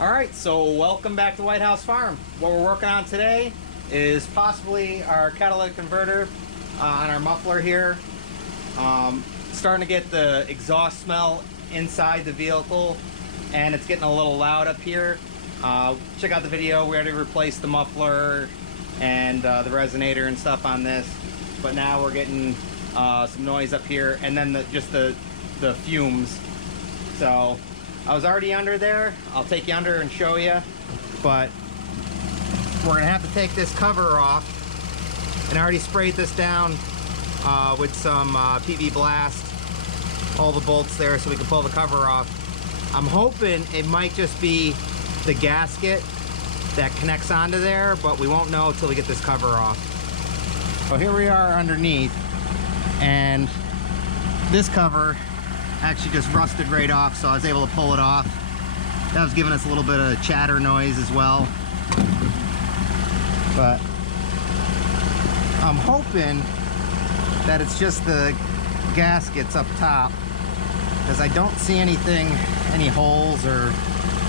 Alright, so welcome back to White House Farm. What we're working on today is possibly our catalytic converter on our muffler here. Starting to get the exhaust smell inside the vehicle, and it's getting a little loud up here. Check out the video. We already replaced the muffler and the resonator and stuff on this, but now we're getting some noise up here, and then just the fumes. So I was already under there. I'll take you under and show you, but we're gonna have to take this cover off. And I already sprayed this down with some PV Blast, all the bolts there, so we can pull the cover off. I'm hoping it might just be the gasket that connects onto there, but we won't know until we get this cover off. So here we are underneath, and this cover actually just rusted right off, so I was able to pull it off. That was giving us a little bit of chatter noise as well. But I'm hoping that it's just the gaskets up top, because I don't see anything, any holes or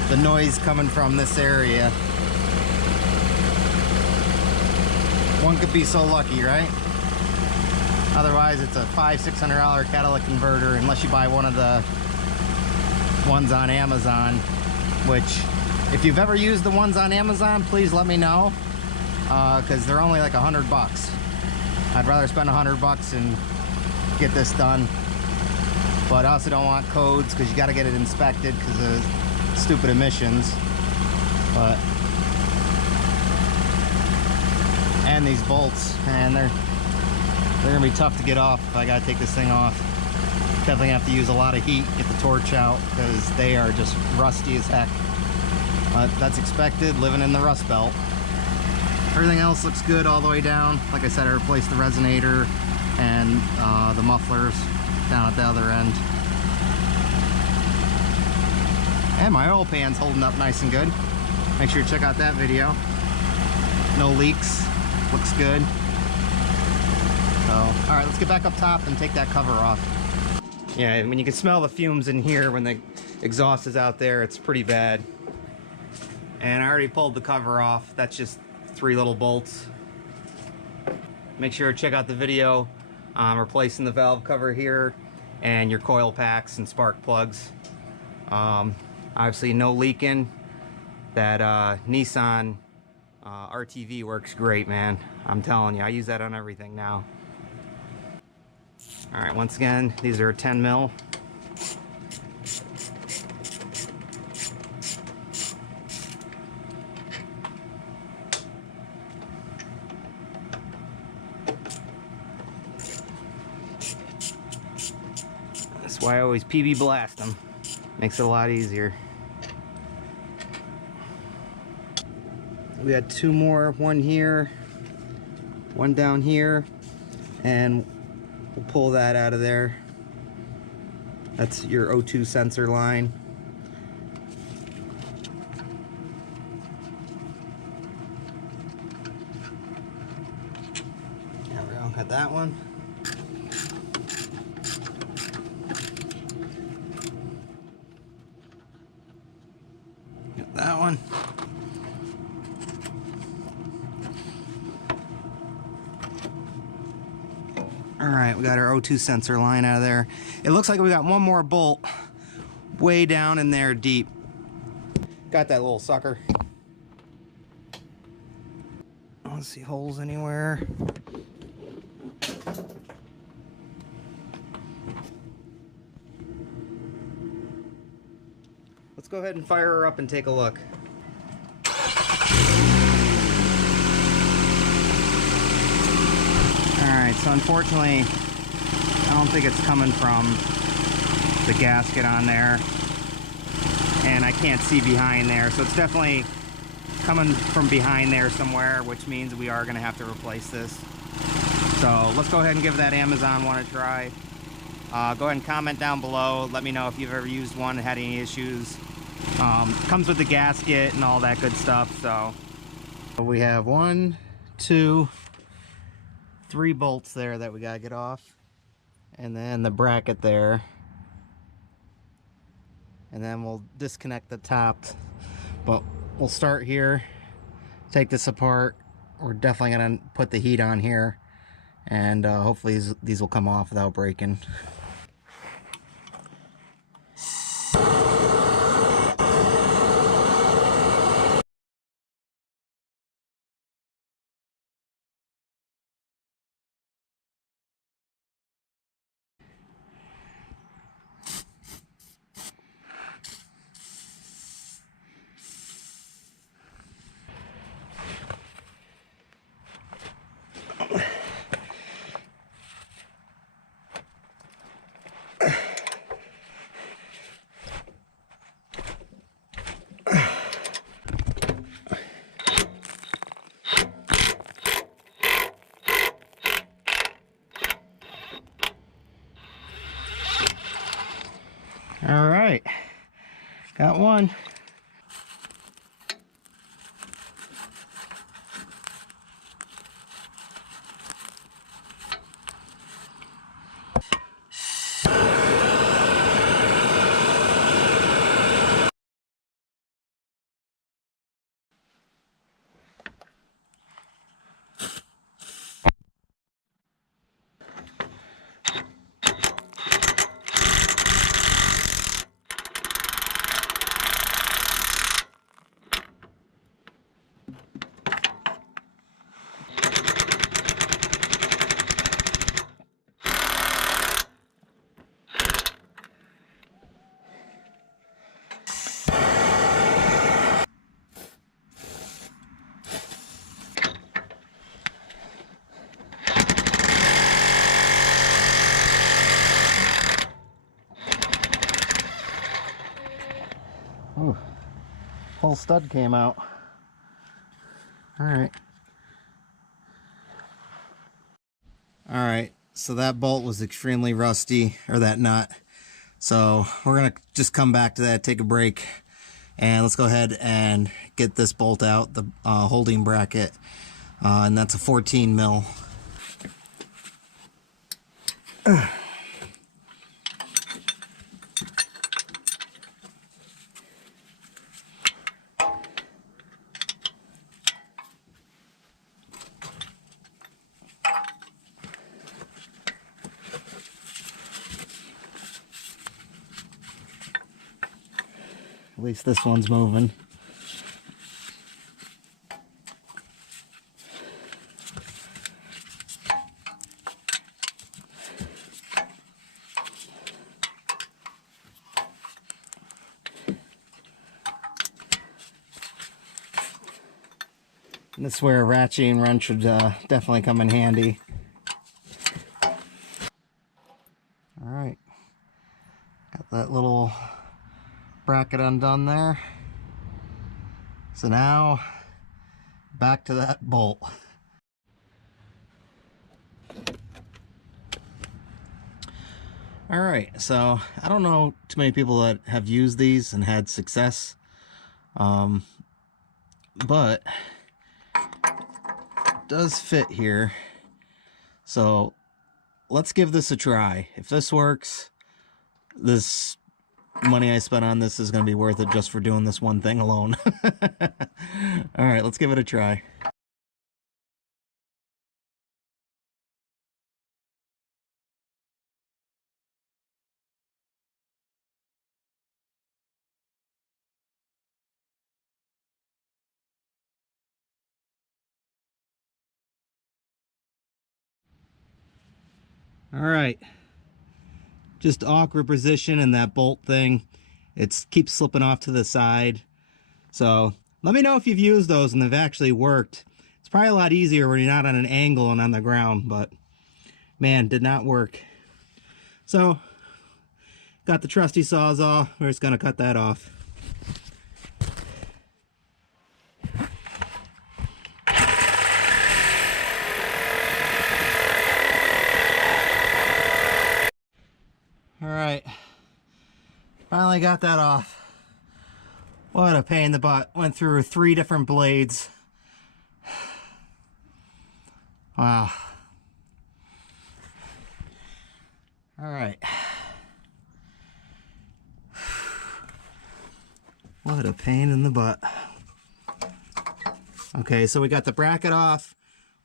the noise coming from this area. One could be so lucky, right? Otherwise, it's a $500–600 catalytic converter, unless you buy one of the ones on Amazon, which, if you've ever used the ones on Amazon, please let me know, because they're only like $100. I'd rather spend $100 and get this done. But I also don't want codes, because you got to get it inspected because of stupid emissions. But and these bolts, and they're gonna be tough to get off if I gotta take this thing off. Definitely have to use a lot of heat, get the torch out, because they are just rusty as heck. That's expected, living in the Rust Belt. Everything else looks good all the way down. Like I said, I replaced the resonator and the mufflers down at the other end. And my oil pan's holding up nice and good. Make sure to check out that video. No leaks, looks good. So, all right, let's get back up top and take that cover off. Yeah, I mean, you can smell the fumes in here when the exhaust is out there. It's pretty bad. And I already pulled the cover off. That's just 3 little bolts. Make sure to check out the video. I'm replacing the valve cover here and your coil packs and spark plugs. Obviously no leaking. That Nissan RTV works great, man. I'm telling you, I use that on everything now. All right, once again, these are 10 mil. That's why I always PV blast them. Makes it a lot easier. We had 2 more, one here, one down here, and we'll pull that out of there. That's your O2 sensor line. There we go, got that one. Got that one. Alright, we got our O2 sensor line out of there. It looks like we got one more bolt way down in there deep. Got that little sucker. I don't see holes anywhere. Let's go ahead and fire her up and take a look. Alright, so unfortunately, I don't think it's coming from the gasket on there, and I can't see behind there, so it's definitely coming from behind there somewhere, which means we are going to have to replace this. So let's go ahead and give that Amazon one a try. Go ahead and comment down below. Let me know if you've ever used one and had any issues. Comes with the gasket and all that good stuff. So we have 1, 2, 3 bolts there that we gotta get off, and then the bracket there, and then we'll disconnect the top But we'll start here, take this apart. We're definitely gonna put the heat on here, and hopefully these will come off without breaking. All right, got one. Oh, whole stud came out. All right. All right, so that bolt was extremely rusty, or that nut. So we're gonna just come back to that, take a break, and let's go ahead and get this bolt out, the holding bracket, and that's a 14 mil. At least this one's moving. And this is where a ratcheting wrench should definitely come in handy. Alright, got that little bracket undone there. So now, back to that bolt. Alright, so I don't know too many people that have used these and had success. But it does fit here. So let's give this a try. If this works, this money I spent on this is going to be worth it just for doing this one thing alone. All right, let's give it a try. All right, just awkward position in that bolt thing. It keeps slipping off to the side. So let me know if you've used those and they've actually worked. It's probably a lot easier when you're not on an angle and on the ground, but man, did not work. So got the trusty Sawzall. We're just gonna cut that off. All right, finally got that off. What a pain in the butt. Went through 3 different blades. Wow. All right. What a pain in the butt. Okay, so we got the bracket off.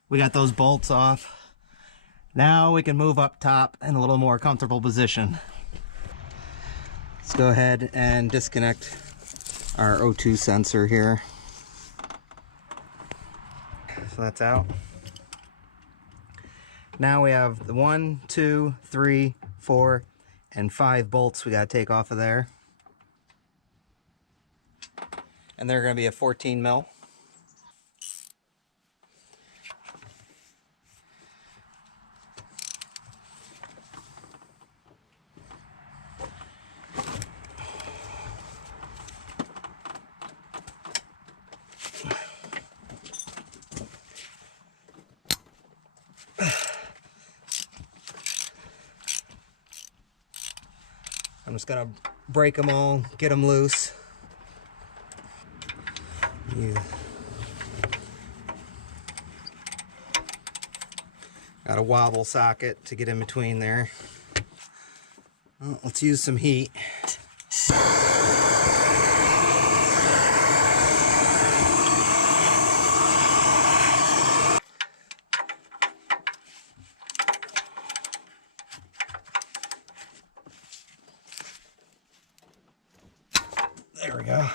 We got those bolts off. Now we can move up top in a little more comfortable position. Let's go ahead and disconnect our O2 sensor here. So that's out. Now we have the 1, 2, 3, 4, and 5 bolts we got to take off of there. And they're going to be a 14 mil. I'm just gonna break them all, get them loose. Yeah. Got a wobble socket to get in between there. Well, let's use some heat. There we go.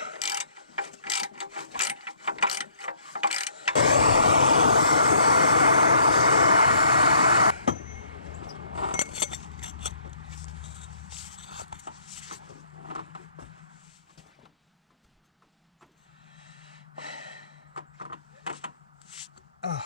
Oh.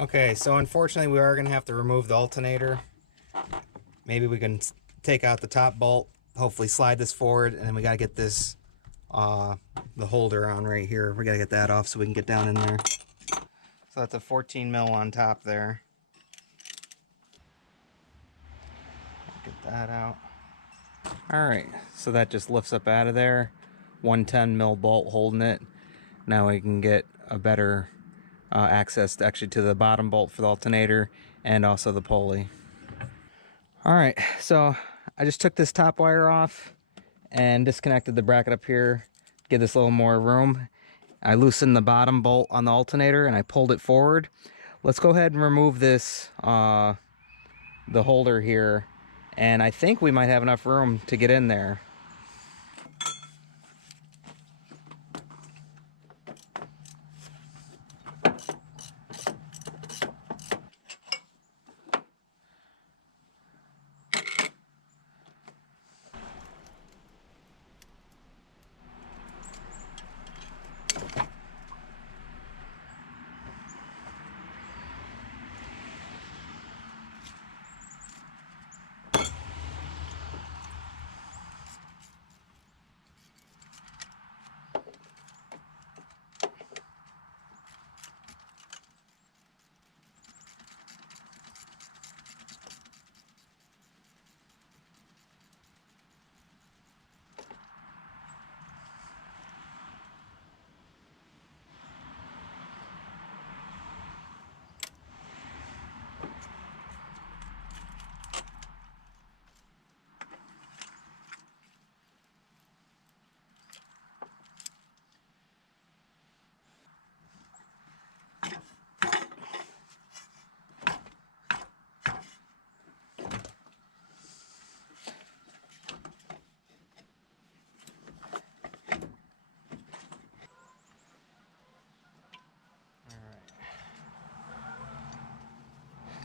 Okay, so unfortunately we are going to have to remove the alternator. Maybe we can take out the top bolt, hopefully slide this forward, and then we got to get this, the holder on right here. We got to get that off so we can get down in there. So that's a 14 mil on top there. Get that out. Alright, so that just lifts up out of there. 110 mil bolt holding it. Now we can get a better access actually to the bottom bolt for the alternator and also the pulley. Alright, so I just took this top wire off and disconnected the bracket up here, give this a little more room. I loosened the bottom bolt on the alternator and I pulled it forward. Let's go ahead and remove this, the holder here, and I think we might have enough room to get in there.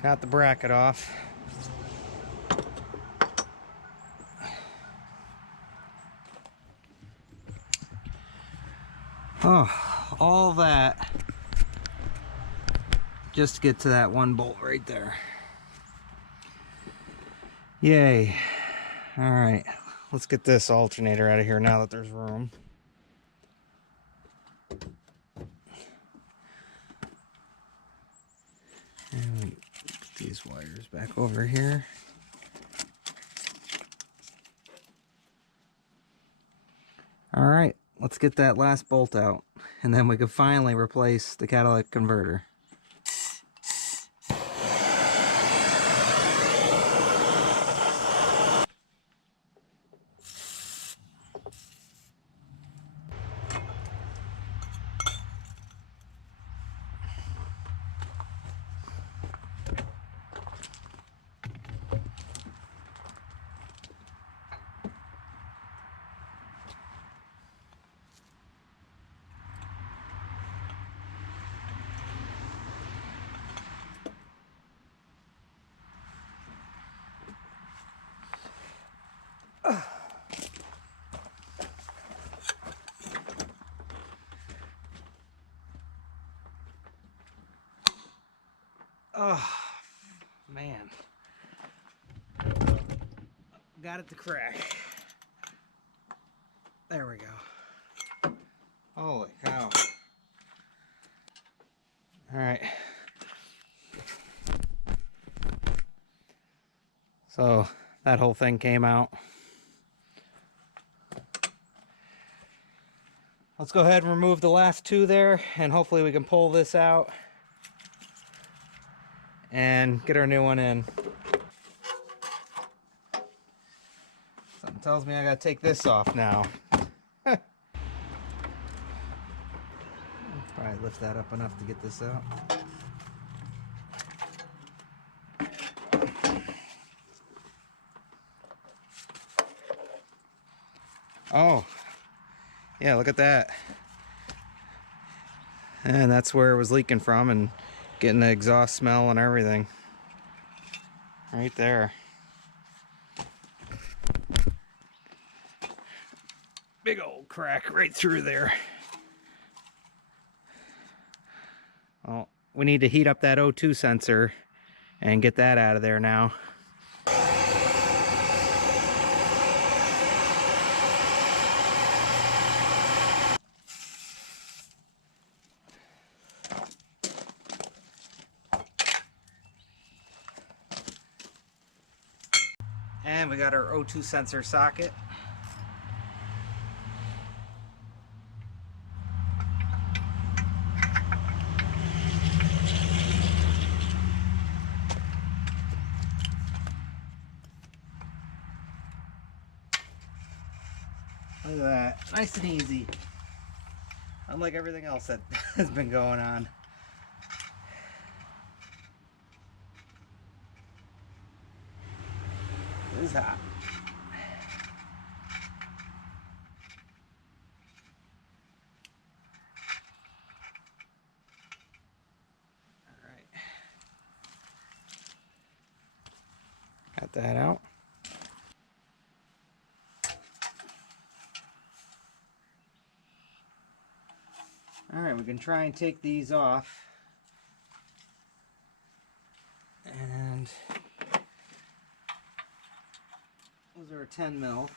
Got the bracket off. Oh, all that just to get to that one bolt right there. Yay. All right, let's get this alternator out of here now that there's room. And we put these wires back over here. All right, let's get that last bolt out, and then we can finally replace the catalytic converter. Oh, man. Got it to crack. There we go. Holy cow. All right. So that whole thing came out. Let's go ahead and remove the last two there, and hopefully we can pull this out and get our new one in. Something tells me I gotta take this off now. Probably lift that up enough to get this out. Oh, yeah, look at that. And that's where it was leaking from and getting the exhaust smell and everything. Right there. Big old crack right through there. Well, we need to heat up that O2 sensor and get that out of there now. And we got our O2 sensor socket. Look at that, nice and easy. Unlike everything else that has been going on. It is hot. All right. Got that out. All right, we can try and take these off. And those are a 10 mil.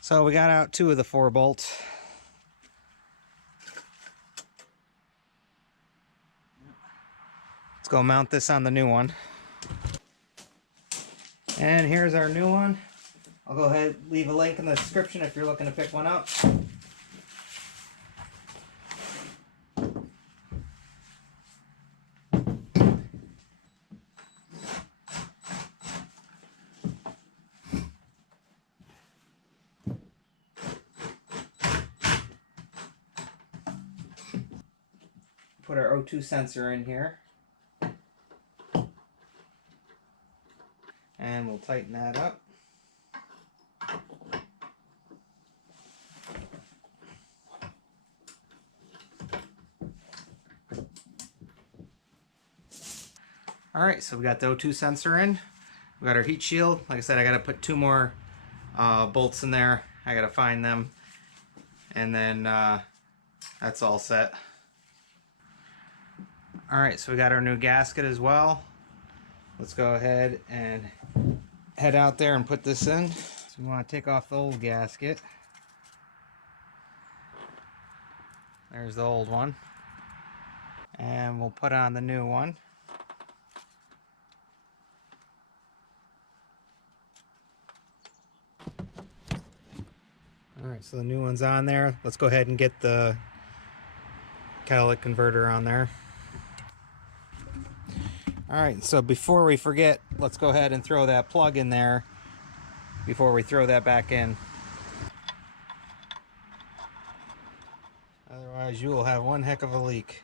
So we got out 2 of the 4 bolts. Let's go mount this on the new one. And here's our new one. I'll go ahead and leave a link in the description if you're looking to pick one up. Put put our O2 sensor in here. And we'll tighten that up. Alright, so we got the O2 sensor in. We got our heat shield. Like I said, I got to put 2 more bolts in there. I got to find them. And then that's all set. Alright, so we got our new gasket as well. Let's go ahead and head out there and put this in. So we want to take off the old gasket. There's the old one. And we'll put on the new one. Alright, so the new one's on there. Let's go ahead and get the catalytic converter on there. Alright, so before we forget, let's go ahead and throw that plug in there before we throw that back in. Otherwise, you will have one heck of a leak.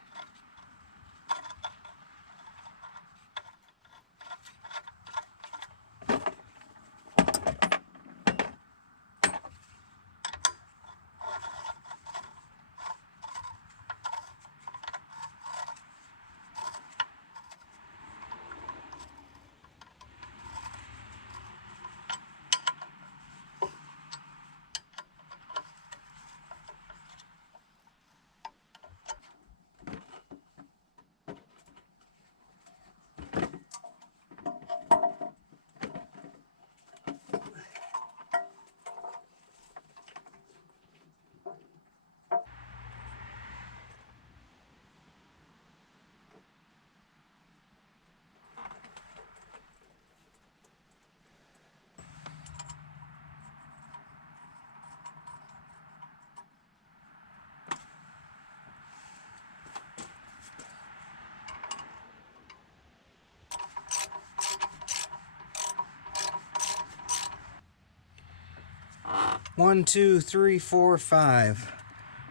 One, two, three, four, five.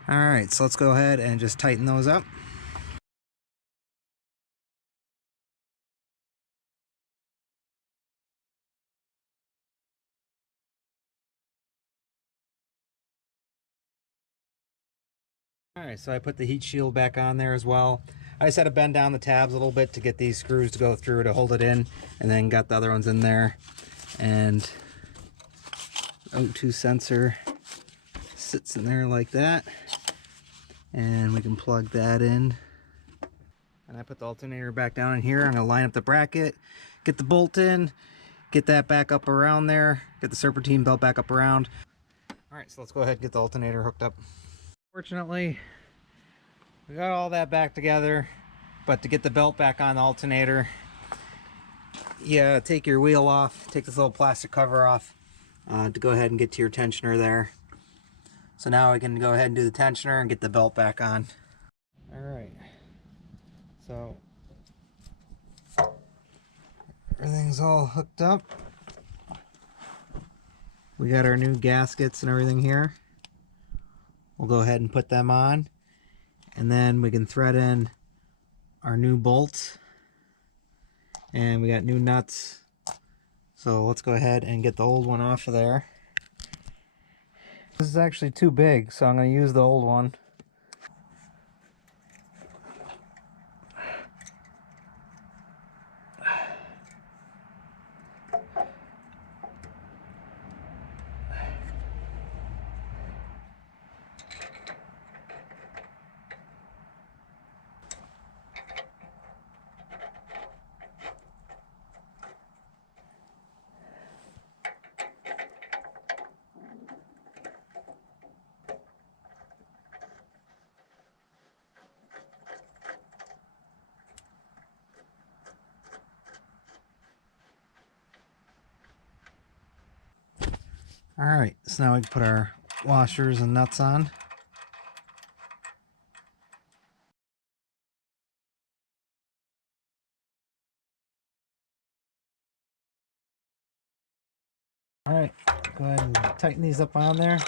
Alright, so let's go ahead and just tighten those up. Alright, so I put the heat shield back on there as well. I just had to bend down the tabs a little bit to get these screws to go through to hold it in, and then got the other ones in there. And O2 sensor sits in there like that, and we can plug that in. And I put the alternator back down in here. I'm going to line up the bracket, get the bolt in, get that back up around there, get the serpentine belt back up around. Alright, so let's go ahead and get the alternator hooked up. Fortunately, we got all that back together, but to get the belt back on the alternator, take your wheel off, take this little plastic cover off to go ahead and get to your tensioner there. So now we can go ahead and do the tensioner and get the belt back on. Alright, so everything's all hooked up. We got our new gaskets and everything here. We'll go ahead and put them on, and then we can thread in our new bolts, and we got new nuts. So let's go ahead and get the old one off of there. This is actually too big, so I'm going to use the old one. Alright, so now we can put our washers and nuts on. Alright, go ahead and tighten these up on there.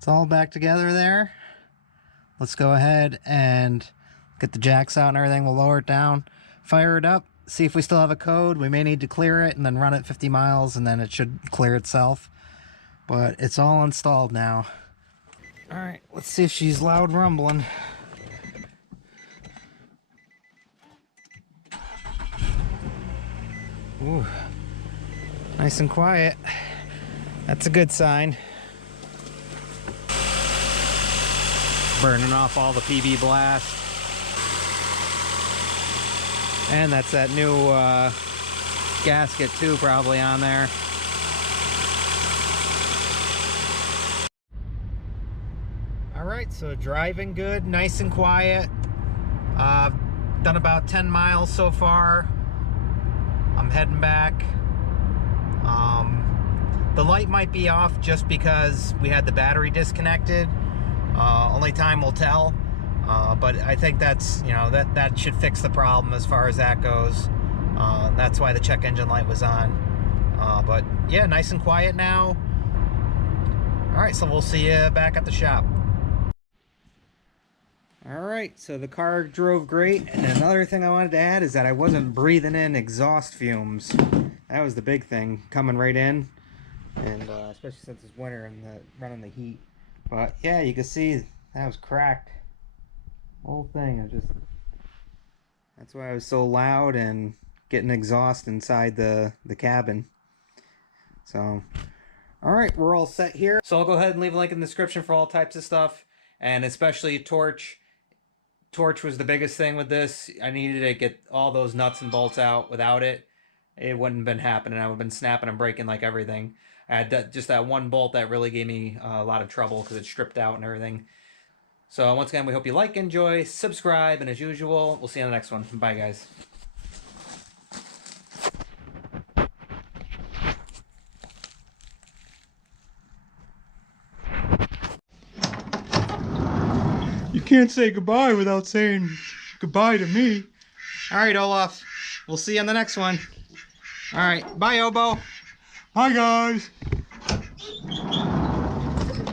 It's all back together there. Let's go ahead and get the jacks out and everything. We'll lower it down, fire it up, see if we still have a code. We may need to clear it and then run it 50 miles and then it should clear itself. But it's all installed now. All right, let's see if she's loud rumbling. Ooh, nice and quiet. That's a good sign. Burning off all the PB blast. And that's that new gasket too, probably on there. All right, so driving good, nice and quiet. Done about 10 miles so far. I'm heading back. The light might be off just because we had the battery disconnected. Only time will tell. But I think that's, you know, that should fix the problem as far as that goes. That's why the check engine light was on. But yeah, nice and quiet now. All right, so we'll see you back at the shop. All right, so the car drove great. And another thing I wanted to add is that I wasn't breathing in exhaust fumes. That was the big thing, coming right in. And especially since it's winter and running the heat. But yeah, you can see that was cracked. Whole thing, that's why I was so loud and getting exhaust inside the cabin. So, all right, we're all set here. So I'll go ahead and leave a link in the description for all types of stuff, and especially torch. Torch was the biggest thing with this. I needed to get all those nuts and bolts out. Without it, it wouldn't have been happening. I would have been snapping and breaking like everything. I had just that one bolt that really gave me a lot of trouble because it stripped out and everything. So once again, we hope you like, enjoy, subscribe, and as usual, we'll see you on the next one. Bye, guys. You can't say goodbye without saying goodbye to me. All right, Olaf. We'll see you on the next one. All right. Bye, Obo. Hi, guys.